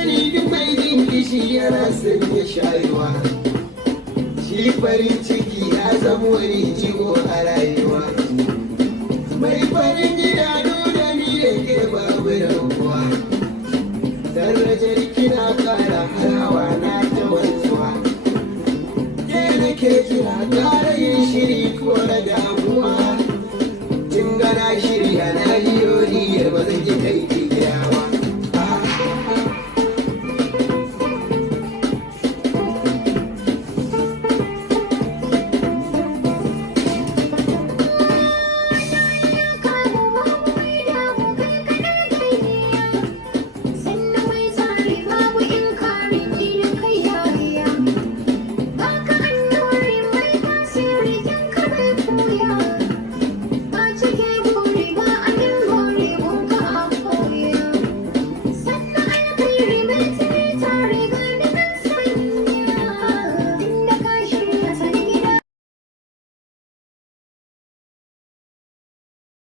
sani duk mai jin kishi yana son ya shayuwa. Shi farin ciki ya zama wani jigo a rayuwa. Mai farin gida da ni yake babu rawa.